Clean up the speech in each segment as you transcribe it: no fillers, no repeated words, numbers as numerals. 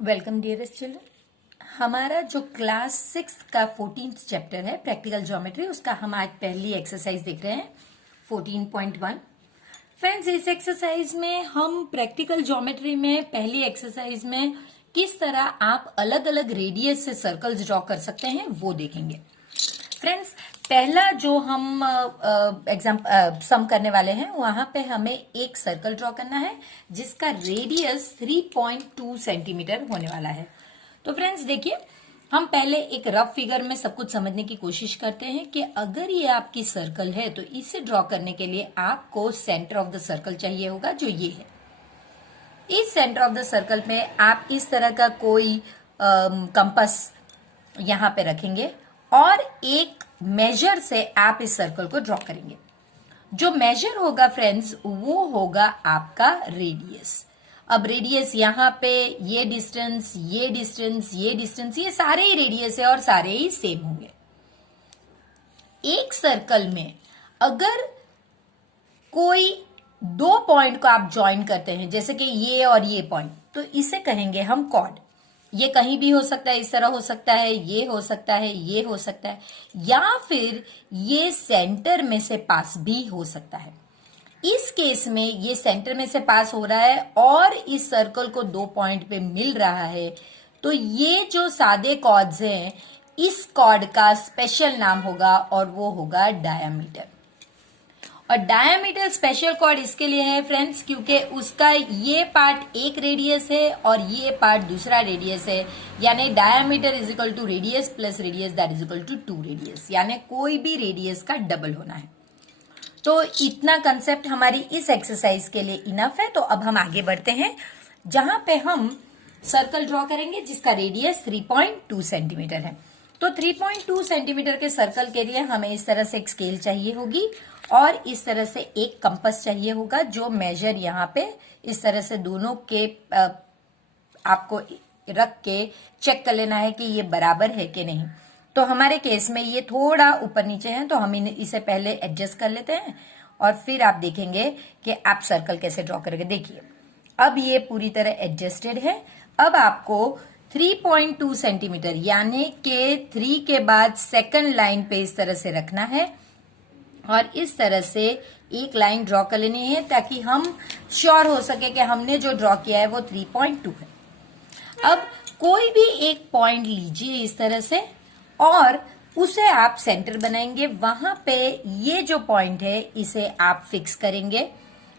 Welcome dearest children. हमारा जो class 6 का 14th चैप्टर है प्रैक्टिकल ज्योमेट्री, उसका हम आज पहली एक्सरसाइज देख रहे हैं 14.1। फ्रेंड्स, इस एक्सरसाइज में हम प्रैक्टिकल ज्योमेट्री में पहली एक्सरसाइज में किस तरह आप अलग अलग रेडियस से सर्कल्स ड्रॉ कर सकते हैं वो देखेंगे। फ्रेंड्स, पहला जो हम सम करने वाले हैं वहां पे हमें एक सर्कल ड्रॉ करना है जिसका रेडियस 3.2 सेंटीमीटर होने वाला है। तो फ्रेंड्स देखिए, हम पहले एक रफ फिगर में सब कुछ समझने की कोशिश करते हैं कि अगर ये आपकी सर्कल है तो इसे ड्रॉ करने के लिए आपको सेंटर ऑफ द सर्कल चाहिए होगा, जो ये है। इस सेंटर ऑफ द सर्कल में आप इस तरह का कोई कंपास यहां पे रखेंगे और एक मेजर से आप इस सर्कल को ड्रॉ करेंगे। जो मेजर होगा फ्रेंड्स वो होगा आपका रेडियस। अब रेडियस यहाँ पे ये डिस्टेंस, ये डिस्टेंस, ये डिस्टेंस, ये सारे ही रेडियस है और सारे ही सेम होंगे। एक सर्कल में अगर कोई दो पॉइंट को आप ज्वाइन करते हैं, जैसे कि ये और ये पॉइंट, तो इसे कहेंगे हम कॉर्ड। ये कहीं भी हो सकता है, इस तरह हो सकता है, ये हो सकता है, ये हो सकता है, या फिर ये सेंटर में से पास भी हो सकता है। इस केस में ये सेंटर में से पास हो रहा है और इस सर्कल को दो पॉइंट पे मिल रहा है, तो ये जो सादे कॉर्ड्स हैं इस कॉर्ड का स्पेशल नाम होगा और वो होगा डायामीटर। और डायामीटर स्पेशल कॉर्ड इसके लिए है फ्रेंड्स क्योंकि उसका ये पार्ट एक रेडियस है और ये पार्ट दूसरा रेडियस है, यानी diameter is equal to radius plus radius that is equal to 2 radius, यानी कोई भी रेडियस का डबल होना है। तो इतना कंसेप्ट हमारी इस एक्सरसाइज के लिए इनफ है। तो अब हम आगे बढ़ते हैं जहां पे हम सर्कल ड्रॉ करेंगे जिसका रेडियस 3.2 सेंटीमीटर है। तो 3.2 सेंटीमीटर के सर्कल के लिए हमें इस तरह से एक स्केल चाहिए होगी और इस तरह से एक कंपास चाहिए होगा जो मेजर यहाँ पे इस तरह से दोनों के आपको रख के चेक कर लेना है कि ये बराबर है कि नहीं। तो हमारे केस में ये थोड़ा ऊपर नीचे है तो हम इसे पहले एडजस्ट कर लेते हैं और फिर आप देखेंगे कि आप सर्कल कैसे ड्रॉ करेंगे। देखिए, अब ये पूरी तरह एडजस्टेड है। अब आपको 3.2 सेंटीमीटर यानी कि 3 के बाद सेकंड लाइन पे इस तरह से रखना है और इस तरह से एक लाइन ड्रॉ कर लेनी है ताकि हम श्योर हो सके कि हमने जो ड्रॉ किया है वो 3.2 है। अब कोई भी एक पॉइंट लीजिए इस तरह से और उसे आप सेंटर बनाएंगे। वहां पे ये जो पॉइंट है इसे आप फिक्स करेंगे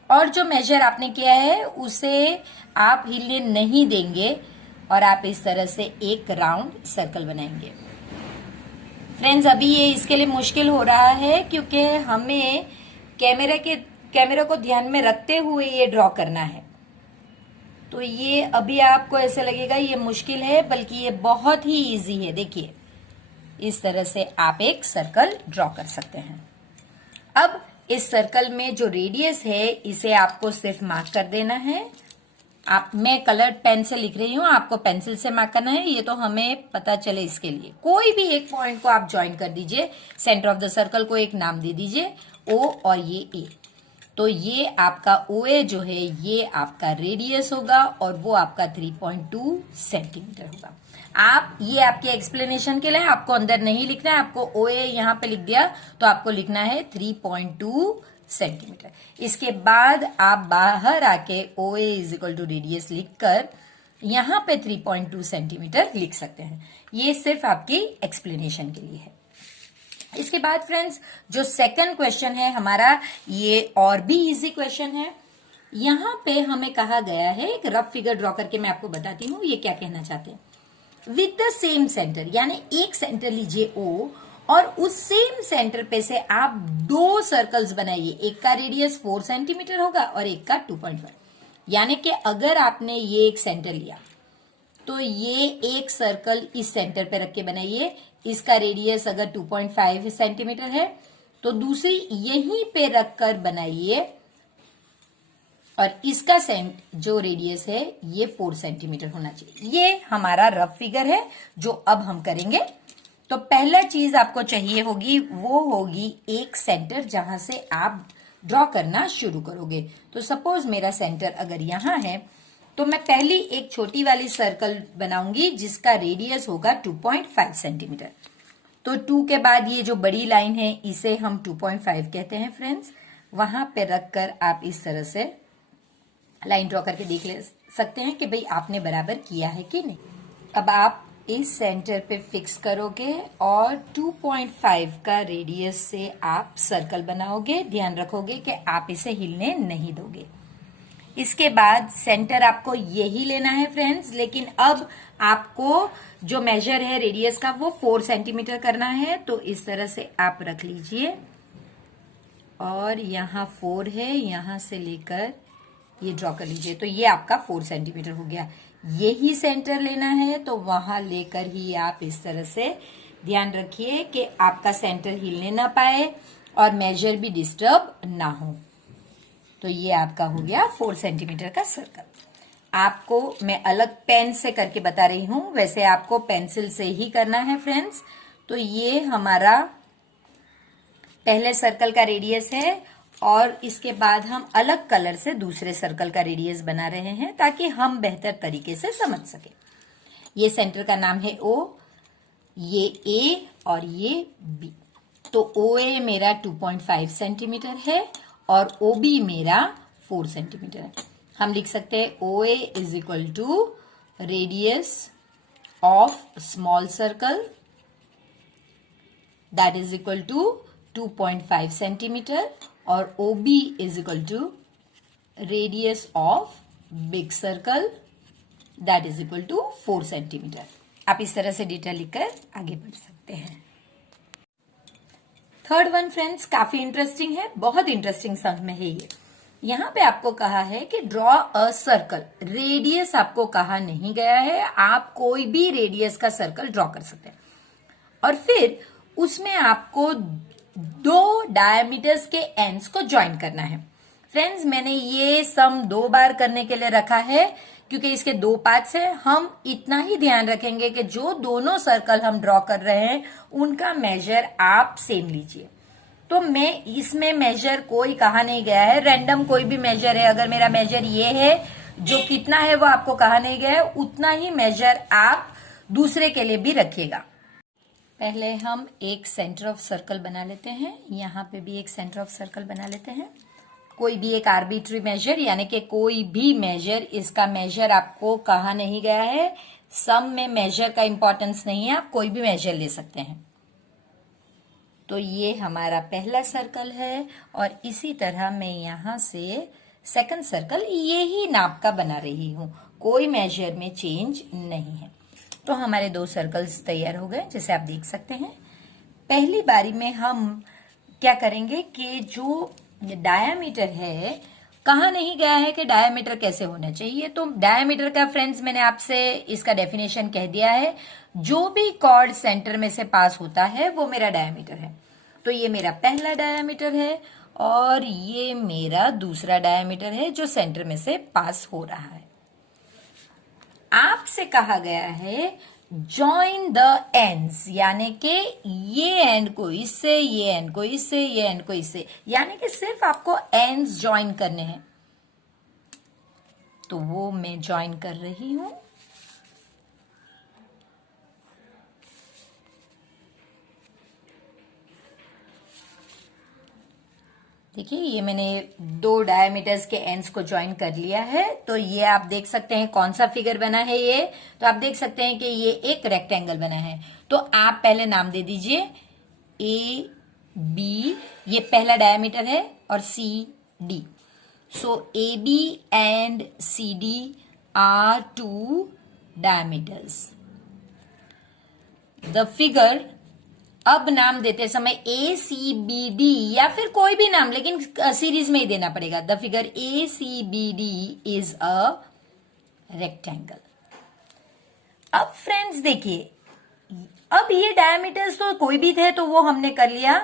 और जो मेजर आपने किया है उसे आप हिलने नहीं देंगे और आप इस तरह से एक राउंड सर्कल बनाएंगे। फ्रेंड्स, अभी ये इसके लिए मुश्किल हो रहा है क्योंकि हमें कैमरा को ध्यान में रखते हुए ये ड्रॉ करना है। तो ये अभी आपको ऐसे लगेगा ये मुश्किल है, बल्कि ये बहुत ही इजी है। देखिए, इस तरह से आप एक सर्कल ड्रॉ कर सकते हैं। अब इस सर्कल में जो रेडियस है इसे आपको सिर्फ मार्क कर देना है। मैं कलर्ड पेन से लिख रही हूं, आपको पेंसिल से मार्क करना है। ये तो हमें पता चले इसके लिए कोई भी एक पॉइंट को आप ज्वाइन कर दीजिए, सेंटर ऑफ द सर्कल को एक नाम दे दीजिए O और ये A। तो ये आपका OA जो है ये आपका रेडियस होगा और वो आपका 3.2 सेंटीमीटर होगा। आप ये आपके एक्सप्लेनेशन के लिए आपको अंदर नहीं लिखना है, आपको OA यहाँ पे लिख दिया तो आपको लिखना है 3.2 सेंटीमीटर। इसके बाद आप बाहर आके OA is equal to radius लिखकर यहाँ पे 3.2 सेंटीमीटर लिख सकते हैं। ये सिर्फ आपकी एक्सप्लेनेशन के लिए है। इसके बाद फ्रेंड्स, जो सेकंड क्वेश्चन है हमारा, ये और भी इजी क्वेश्चन है। यहाँ पे हमें कहा गया है, एक रफ फिगर ड्रॉ करके मैं आपको बताती हूँ ये क्या कहना चाहते हैं। विद द सेम सेंटर, यानी एक सेंटर लीजिए O और उस सेम सेंटर पे से आप दो सर्कल्स बनाइए। एक का रेडियस 4 सेंटीमीटर होगा और एक का 2.5। यानी कि अगर आपने ये एक सेंटर लिया तो ये एक सर्कल इस सेंटर पे रख के बनाइए। इसका रेडियस अगर 2.5 सेंटीमीटर है तो दूसरी यहीं पे रखकर बनाइए और इसका जो रेडियस है ये 4 सेंटीमीटर होना चाहिए। ये हमारा रफ फिगर है जो अब हम करेंगे। तो पहला चीज आपको चाहिए होगी वो होगी एक सेंटर जहां से आप ड्रॉ करना शुरू करोगे। तो सपोज मेरा सेंटर अगर यहां है तो मैं पहली एक छोटी वाली सर्कल बनाऊंगी जिसका रेडियस होगा 2.5 सेंटीमीटर। तो 2 के बाद ये जो बड़ी लाइन है इसे हम 2.5 कहते हैं फ्रेंड्स। वहां पे रखकर आप इस तरह से लाइन ड्रॉ करके देख ले सकते हैं कि भाई आपने बराबर किया है कि नहीं। अब आप इस सेंटर पे फिक्स करोगे और 2.5 का रेडियस से आप सर्कल बनाओगे। ध्यान रखोगे कि आप इसे हिलने नहीं दोगे। इसके बाद सेंटर आपको यही लेना है फ्रेंड्स, लेकिन अब आपको जो मेजर है रेडियस का वो 4 सेंटीमीटर करना है। तो इस तरह से आप रख लीजिए और यहाँ 4 है, यहां से लेकर ये ड्रॉ कर लीजिए। तो ये आपका 4 सेंटीमीटर हो गया। यही सेंटर लेना है तो वहां लेकर ही आप इस तरह से ध्यान रखिए कि आपका सेंटर हिलने ना पाए और मेजर भी डिस्टर्ब ना हो। तो ये आपका हो गया 4 सेंटीमीटर का सर्कल। आपको मैं अलग पेन से करके बता रही हूं, वैसे आपको पेंसिल से ही करना है फ्रेंड्स। तो ये हमारा पहले सर्कल का रेडियस है और इसके बाद हम अलग कलर से दूसरे सर्कल का रेडियस बना रहे हैं ताकि हम बेहतर तरीके से समझ सके। ये सेंटर का नाम है O, ये A और ये B। तो OA मेरा 2.5 सेंटीमीटर है और OB मेरा 4 सेंटीमीटर है। हम लिख सकते हैं OA is equal to radius of small circle that is equal to 2.5 centimetre और OB is equal to radius of big circle that is equal to 4 centimetre. आप इस तरह से डेटा लिखकर आगे बढ़ सकते हैं। थर्ड वन फ्रेंड्स काफी इंटरेस्टिंग है, बहुत इंटरेस्टिंग सम में है ये। यहां पे आपको कहा है कि ड्रॉ अ सर्कल। रेडियस आपको कहा नहीं गया है, आप कोई भी रेडियस का सर्कल ड्रॉ कर सकते हैं और फिर उसमें आपको 2 डायमीटर्स के एंड्स को ज्वाइन करना है। फ्रेंड्स मैंने ये सम 2 बार करने के लिए रखा है क्योंकि इसके 2 पार्ट्स हैं। हम इतना ही ध्यान रखेंगे कि जो दोनों सर्कल हम ड्रॉ कर रहे हैं उनका मेजर आप सेम लीजिए। तो मैं इसमें मेजर कोई कहा नहीं गया है, रैंडम कोई भी मेजर है। अगर मेरा मेजर ये है, जो कितना है वो आपको कहा नहीं गया है, उतना ही मेजर आप दूसरे के लिए भी रखिएगा। पहले हम एक सेंटर ऑफ सर्कल बना लेते हैं। यहाँ पे भी एक सेंटर ऑफ सर्कल बना लेते हैं। कोई भी एक आर्बिट्री मेजर यानी कि कोई भी मेजर, इसका मेजर आपको कहा नहीं गया है। सम में मेजर का इंपॉर्टेंस नहीं है, आप कोई भी मेजर ले सकते हैं। तो ये हमारा पहला सर्कल है और इसी तरह मैं यहां से सेकंड सर्कल यही नाप का बना रही हूं, कोई मेजर में चेंज नहीं है। तो हमारे 2 सर्कल्स तैयार हो गए जैसे आप देख सकते हैं। पहली बारी में हम क्या करेंगे कि जो डायामीटर है, कहा नहीं गया है कि डायामीटर कैसे होना चाहिए। तो डायामीटर का फ्रेंड्स मैंने आपसे इसका डेफिनेशन कह दिया है। जो भी कॉर्ड सेंटर में से पास होता है वो मेरा डायामीटर है। तो ये मेरा पहला डायामीटर है और ये मेरा दूसरा डायामीटर है जो सेंटर में से पास हो रहा है। आपसे कहा गया है जॉइन द एंड्स, यानी कि ये एंड को इससे, ये एंड को इससे, ये एंड को इससे, यानी कि सिर्फ आपको एंड्स ज्वाइन करने हैं। तो वो मैं ज्वाइन कर रही हूं। देखिए ये मैंने 2 डायमीटर्स के एंड्स को ज्वाइन कर लिया है। तो ये आप देख सकते हैं कौन सा फिगर बना है ये। तो आप देख सकते हैं कि ये एक रेक्टेंगल बना है। तो आप पहले नाम दे दीजिए ए बी, ये पहला डायमीटर है, और C D. So A B and C D are 2 diameters. The figure, अब नाम देते समय ए सी बी डी या फिर कोई भी नाम, लेकिन सीरीज में ही देना पड़ेगा। The figure A C B D is a rectangle. अब फ्रेंड्स देखिए, अब ये डायमीटर्स तो कोई भी थे तो वो हमने कर लिया।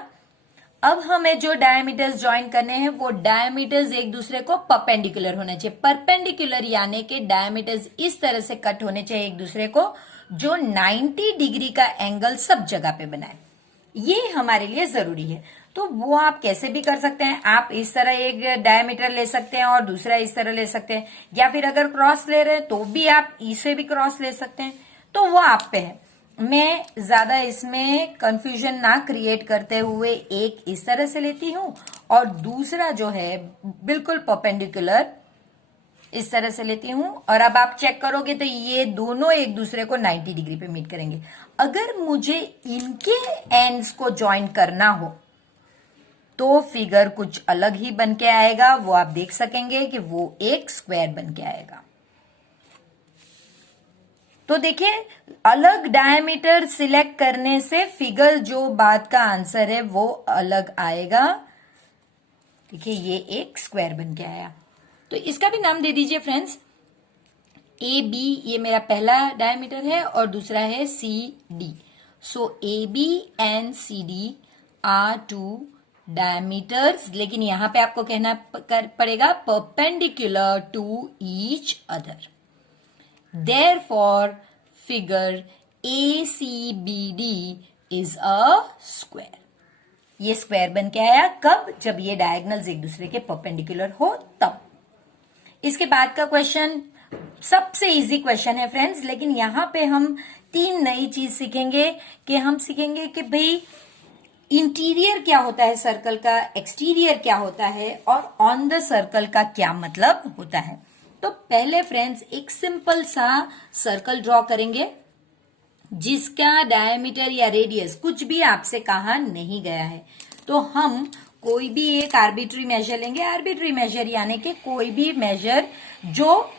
अब हमें जो डायमीटर्स ज्वाइन करने हैं वो डायमीटर्स एक दूसरे को परपेंडिकुलर होना चाहिए। परपेंडिकुलर यानी कि डायमीटर्स इस तरह से कट होने चाहिए एक दूसरे को जो 90 डिग्री का एंगल सब जगह पे बनाए। ये हमारे लिए जरूरी है। तो वो आप कैसे भी कर सकते हैं। आप इस तरह एक डायमीटर ले सकते हैं और दूसरा इस तरह ले सकते हैं, या फिर अगर क्रॉस ले रहे हैं तो भी आप इसे भी क्रॉस ले सकते हैं। तो वो आप पे है। मैं ज्यादा इसमें कंफ्यूजन ना क्रिएट करते हुए एक इस तरह से लेती हूं और दूसरा जो है बिल्कुल परपेंडिकुलर इस तरह से लेती हूं। और अब आप चेक करोगे तो ये दोनों एक दूसरे को 90 डिग्री पे मीट करेंगे। अगर मुझे इनके एंड्स को ज्वाइन करना हो तो फिगर कुछ अलग ही बन के आएगा। वो आप देख सकेंगे कि वो एक स्क्वायर बन के आएगा। तो देखिए, अलग डायमीटर सिलेक्ट करने से फिगर जो बात का आंसर है वो अलग आएगा। देखिए, ये एक स्क्वायर बन के आया। तो इसका भी नाम दे दीजिए फ्रेंड्स। ए बी ये मेरा पहला डायमीटर है और दूसरा है C D. So A B and C D are two diameters, लेकिन यहां पे आपको कहना पड़ेगा perpendicular to each other. Therefore, figure ACBD is a square. ये स्क्वायर बन के आया कब? जब ये डायगोनल्स एक दूसरे के परपेंडिकुलर हो तब। इसके बाद का क्वेश्चन सबसे इजी क्वेश्चन है फ्रेंड्स, लेकिन यहां पे हम 3 नई चीज सीखेंगे कि हम सीखेंगे कि भाई इंटीरियर क्या होता है सर्कल का, एक्सटीरियर क्या होता है और ऑन द सर्कल का क्या मतलब होता है। तो पहले फ्रेंड्स एक सिंपल सा सर्कल ड्रॉ करेंगे जिसका डायमीटर या रेडियस कुछ भी आपसे कहा नहीं गया है। तो हम कोई भी एक आर्बिट्री मेजर लेंगे। आर्बिट्री मेजर यानी कि कोई भी मेजर जो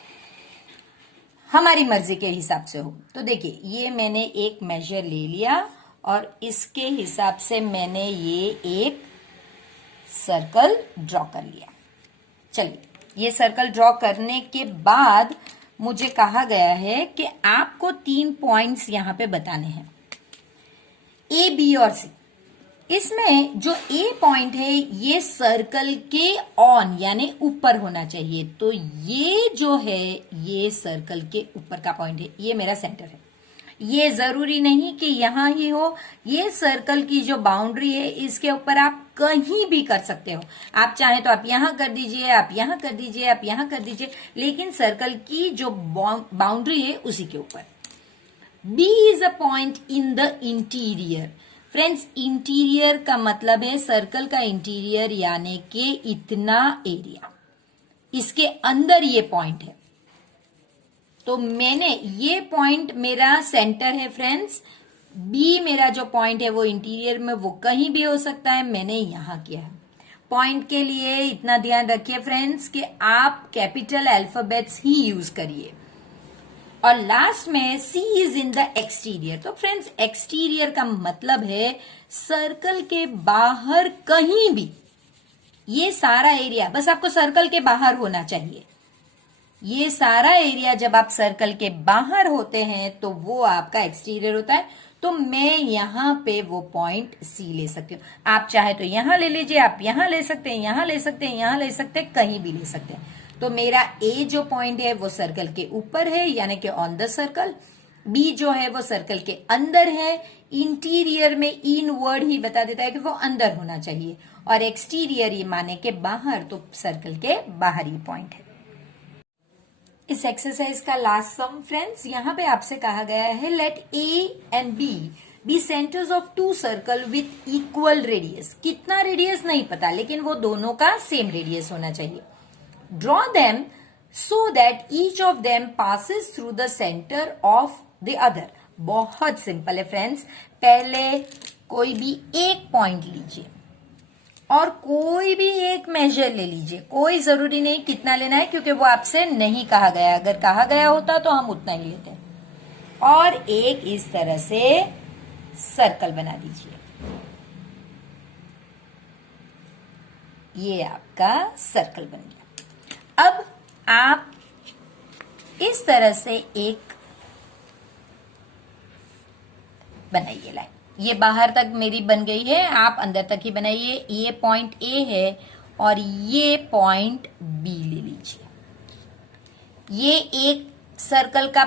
हमारी मर्जी के हिसाब से हो। तो देखिए, ये मैंने एक मेजर ले लिया और इसके हिसाब से मैंने ये एक सर्कल ड्रॉ कर लिया। चलिए, ये सर्कल ड्रॉ करने के बाद मुझे कहा गया है कि आपको 3 पॉइंट्स यहां पे बताने हैं, ए बी और सी। इसमें जो ए पॉइंट है ये सर्कल के ऑन यानी ऊपर होना चाहिए। तो ये जो है ये सर्कल के ऊपर का पॉइंट है, ये मेरा सेंटर है। ये जरूरी नहीं कि यहां ही हो, ये सर्कल की जो बाउंड्री है इसके ऊपर आप कहीं भी कर सकते हो। आप चाहे तो आप यहां कर दीजिए, आप यहां कर दीजिए, आप यहां कर दीजिए, लेकिन सर्कल की जो बाउंड्री है उसी के ऊपर। B is a point in the interior. Friends, interior का मतलब है सर्कल का इंटीरियर यानी कि इतना एरिया, इसके अंदर ये पॉइंट है। तो मैंने ये पॉइंट मेरा सेंटर है फ्रेंड्स। बी मेरा जो पॉइंट है वो इंटीरियर में वो कहीं भी हो सकता है, मैंने यहां किया है। पॉइंट के लिए इतना ध्यान रखिए फ्रेंड्स कि आप कैपिटल अल्फाबेट्स ही यूज करिए। और लास्ट में सी इज इन द एक्सटीरियर। तो फ्रेंड्स, एक्सटीरियर का मतलब है सर्कल के बाहर कहीं भी, ये सारा एरिया बस आपको सर्कल के बाहर होना चाहिए। ये सारा एरिया जब आप सर्कल के बाहर होते हैं तो वो आपका एक्सटीरियर होता है। तो मैं यहां पे वो पॉइंट सी ले सकती हूँ। आप चाहे तो यहां ले लीजिए, आप यहां ले सकते हैं, यहां ले सकते हैं, यहां ले सकते हैं, कहीं भी ले सकते हैं। तो मेरा ए जो पॉइंट है वो सर्कल के ऊपर है यानी कि ऑन द सर्कल। बी जो है वो सर्कल के अंदर है। इंटीरियर में इन वर्ड ही बता देता है कि वो अंदर होना चाहिए। और एक्सटीरियर ये माने के बाहर, तो सर्कल के बाहर ही पॉइंट है। इस एक्सरसाइज का लास्ट सम फ्रेंड्स, यहां पे आपसे कहा गया है let A and B centres of 2 circle with equal radius. कितना रेडियस नहीं पता, लेकिन वो दोनों का सेम रेडियस होना चाहिए। Draw them so that each of them passes through the centre of the other. बहुत सिंपल है फ्रेंड्स। पहले कोई भी एक पॉइंट लीजिए और कोई भी एक मेजर ले लीजिए। कोई जरूरी नहीं कितना लेना है, क्योंकि वो आपसे नहीं कहा गया। अगर कहा गया होता तो हम उतना ही लेते हैं। और एक इस तरह से सर्कल बना दीजिए। ये आपका सर्कल बन गया। अब आप इस तरह से एक बनाइए लाइन। ये बाहर तक मेरी बन गई है, आप अंदर तक ही बनाइए। ये पॉइंट ए है और ये पॉइंट बी ले लीजिए। ये एक सर्कल का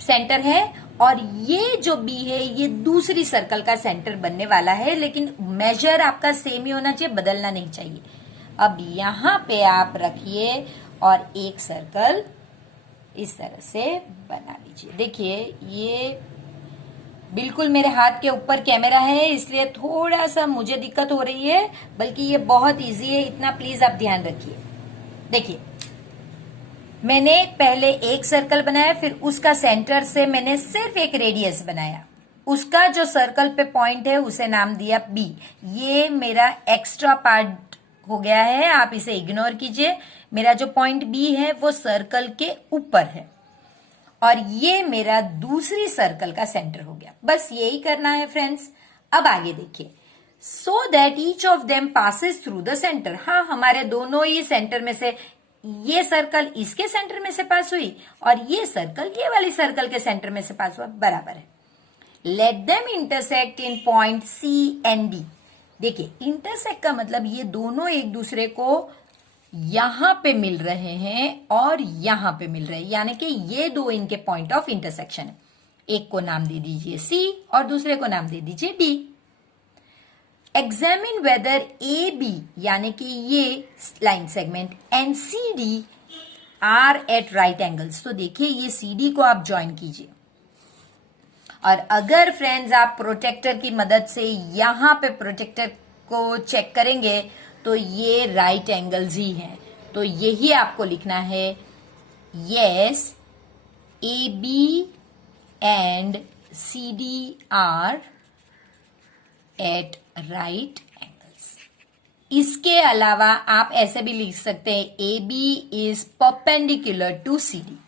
सेंटर है और ये जो बी है ये दूसरी सर्कल का सेंटर बनने वाला है, लेकिन मेजर आपका सेम ही होना चाहिए, बदलना नहीं चाहिए। अब यहां पे आप रखिए और एक सर्कल इस तरह से बना लीजिए। देखिए ये बिल्कुल मेरे हाथ के ऊपर कैमरा है, इसलिए थोड़ा सा मुझे दिक्कत हो रही है, बल्कि ये बहुत इजी है, इतना प्लीज आप ध्यान रखिए। देखिए मैंने पहले एक सर्कल बनाया, फिर उसका सेंटर से मैंने सिर्फ एक रेडियस बनाया, उसका जो सर्कल पे पॉइंट है उसे नाम दिया बी। ये मेरा एक्स्ट्रा पार्ट हो गया है, आप इसे इग्नोर कीजिए। मेरा जो पॉइंट बी है वो सर्कल के ऊपर है और ये मेरा दूसरी सर्कल का सेंटर हो गया। बस यही करना है फ्रेंड्स। अब आगे देखिए, so that each of them passes through the centre. हाँ, हमारे दोनों ही सेंटर में से ये सर्कल इसके सेंटर में से पास हुई और ये सर्कल ये वाली सर्कल के सेंटर में से पास हुआ, बराबर है। Let them intersect in point C and D. देखिए इंटरसेक्ट का मतलब ये दोनों एक दूसरे को यहां पे मिल रहे हैं और यहां पे मिल रहे हैं, यानी कि ये दो इनके पॉइंट ऑफ इंटरसेक्शन है। एक को नाम दे दीजिए सी और दूसरे को नाम दे दीजिए D. Examine whether A B यानी कि ये line segment and C D are at right angles. तो देखिए ये सी डी को आप ज्वाइन कीजिए और अगर फ्रेंड्स आप प्रोटेक्टर की मदद से यहां पे प्रोटेक्टर को चेक करेंगे तो ये राइट एंगल्स ही हैं। तो यही आपको लिखना है, yes A B and C D are at right angles. इसके अलावा आप ऐसे भी लिख सकते हैं, A B is perpendicular to C D.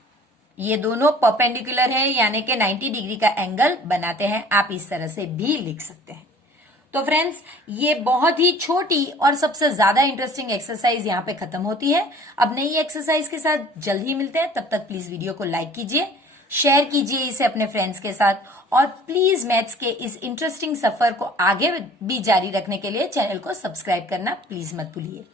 ये दोनों परपेंडिकुलर है यानी कि 90 डिग्री का एंगल बनाते हैं, आप इस तरह से भी लिख सकते हैं। तो फ्रेंड्स ये बहुत ही छोटी और सबसे ज्यादा इंटरेस्टिंग एक्सरसाइज यहाँ पे खत्म होती है। अब नई एक्सरसाइज के साथ जल्द ही मिलते हैं, तब तक प्लीज वीडियो को लाइक कीजिए, शेयर कीजिए इसे अपने फ्रेंड्स के साथ और प्लीज मैथ्स के इस इंटरेस्टिंग सफर को आगे भी जारी रखने के लिए चैनल को सब्सक्राइब करना प्लीज मत भूलिए।